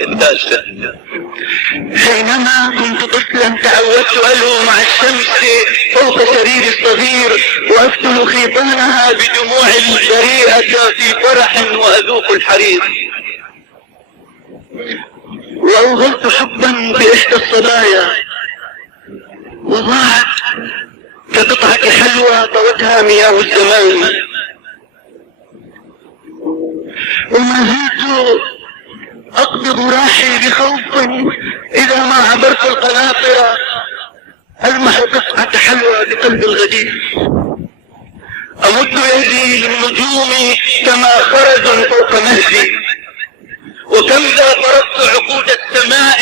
الدالسة: حينما كنت طفلا تعودت ألهو مع الشمس فوق سريري الصغير وأفتل خيطانها بدموع بريئة في فرح وأذوق الحريق، وأوغلت حبا بإحدى الصبايا وضاعت كقطعة حلوى طوتها مياه الزمان، وما زلت أقبض راحي بخوف إذا ما عبرت القناطر ألمح قطعة حلوى بقلب الغدير، أمد يدي للنجوم كما خرز فوق مهدي، وكم ذا فرضت عقود السماء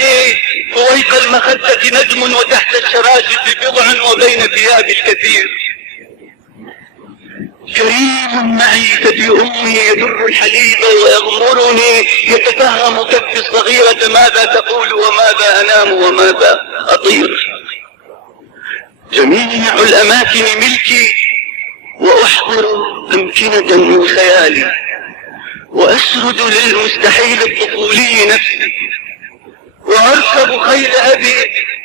فويق المخدة نجم وتحت الشراشف بضع وبين ثياب الكثير، كريم معي ثدي أمي يدر الحليب ويغمرني يتفهم كفي الصغيرة ماذا تقول وماذا أنام وماذا أطير، جميع الأماكن ملكي وأحضر أمكنة من خيالي وأسرد للمستحيل الطفولي نفسي، وأركب خيل أبي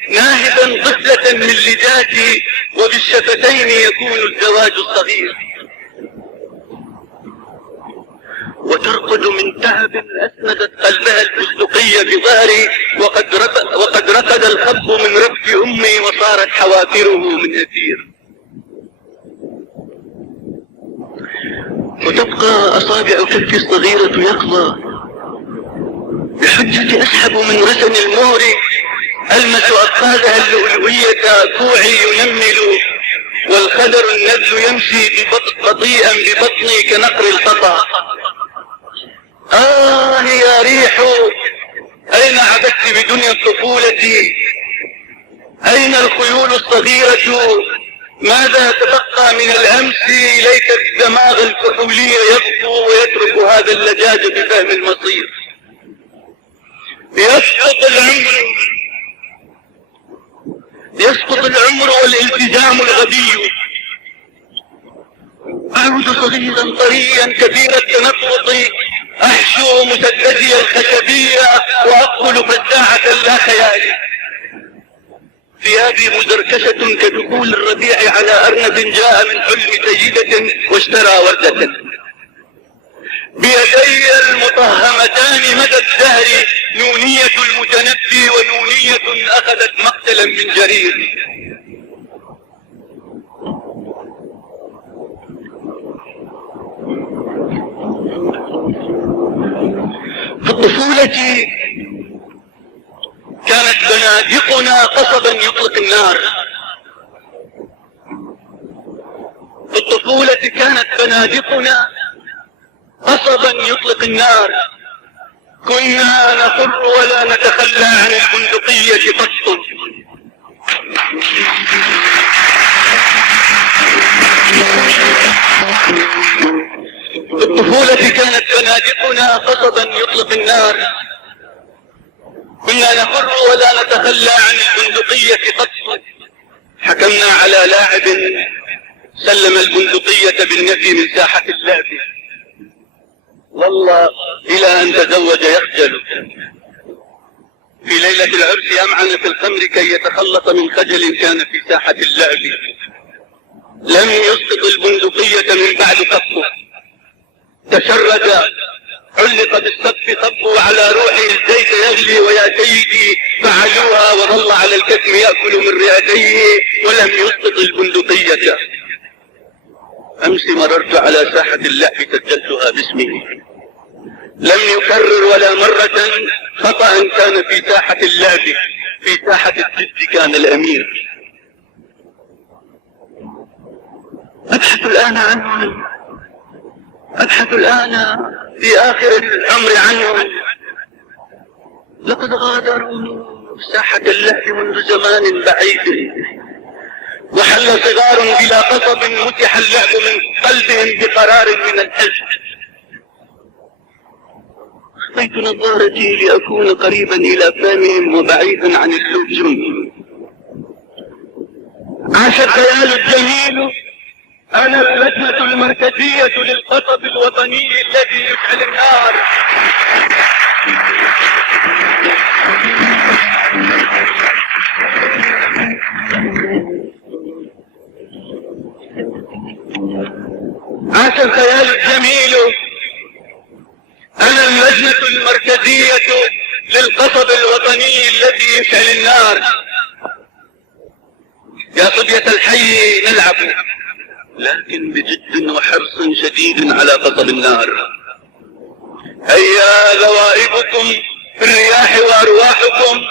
ناهبا طفلة من لجاتي وبالشفتين يكون الزواج الصغير، وترقد من تعب أسندت قلبها الفستقية بظهري وقد رقد الخب من ربك أمي وصارت حوافره من أثير، وتبقى أصابع كفي الصغيرة يقظة بحجة أسحب من رسن المهر ألمس أفخاذها اللؤلؤية كوعي ينمل والخدر النذل يمشي بطيئا ببطني كنقر القطع. يا ريح أين عبثت بدنيا الطفولة؟ أين الخيول الصغيرة؟ ماذا تبقى من الأمس؟ ليت الدماغ الكحولي يبكو ويترك هذا اللجاج بفهم المصير. يسقط العمر والالتزام الغبي، أعود صغيرا طريا كبير التنفط أحشو مسدسي الخشبية وأقتل فزاعة لا خيال، ثيابي مزركشة كدخول الربيع على أرنب جاء من حلم سيدة واشترى وردة، بيدي المطهمتان مدى الدهر نونية المتنبي ونونية أخذت مقتلا من جرير. في الطفولة كانت بنادقنا قصبا يطلق النار، في الطفولة كانت بنادقنا قصبا يطلق النار، كنا نفر ولا نتخلى عن البندقية قط. في الطفولة كانت بنادقنا قصبا يطلق النار، كنا نفر ولا نتخلى عن البندقية قط. حكمنا على لاعب سلم البندقية بالنفي من ساحة اللعب، والله إلى أن تزوج يخجل. في ليلة العرس أمعن في الخمر كي يتخلص من خجل كان في ساحة اللعب، لم يسقط البندقية من بعد قطه، تشرد علق بالسقف خبوا على روحه الزيت يغلي ويا سيدي فعلوها، وظل على الكتم يأكل من رئتيه ولم يسقط البندقية. أمس مررت على ساحة اللعب سجلتها باسمه، لم يكرر ولا مرة خطأ كان في ساحة اللعب، في ساحة الجد كان الأمير. أبحث الآن عنهم، أبحث الآن في آخر الأمر عنهم، لقد غادروا ساحة اللعب منذ زمان بعيد، وحل صغار بلا قصب متح اللعب من قلبهم بقرار من الحزن. أخفيت نظارتي لأكون قريبا إلى فمهم وبعيدا عن اللجم. عاش الخيال الجميل، أنا اللجنة المركزية للقصب الوطني الذي يشعل النار. اللجنة المركزية للقصب الوطني الذي يشعل النار. يا صبية الحي نلعب، لكن بجد وحرص شديد على قصب النار. هيا ذوائبكم في الرياح وأرواحكم،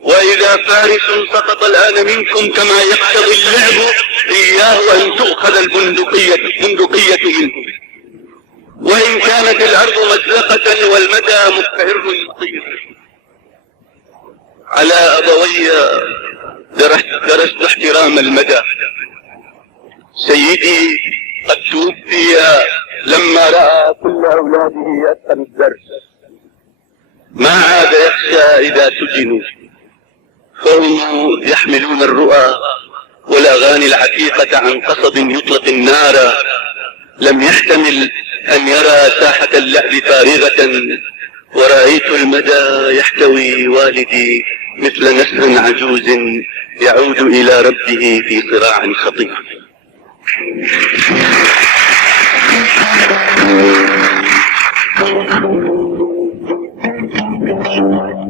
وإذا فارس سقط الآن منكم كما يقتضي اللعب، إياه أن تؤخذ البندقية منكم، وإن كانت الأرض مزلقة والمدى مقتهر مطير. على أبوي درست احترام المدى. سيدي قد توفي لما رأى كل أولاده يتقن الدرس، ما عاد يخشى إذا سجنوا، فهم يحملون الرؤى والأغاني العتيقة عن قصب يطلق النار. لم يحتمل أن يرى ساحة اللعب فارغة، ورأيت المدى يحتوي والدي مثل نسر عجوز يعود إلى ربه في صراع خطير.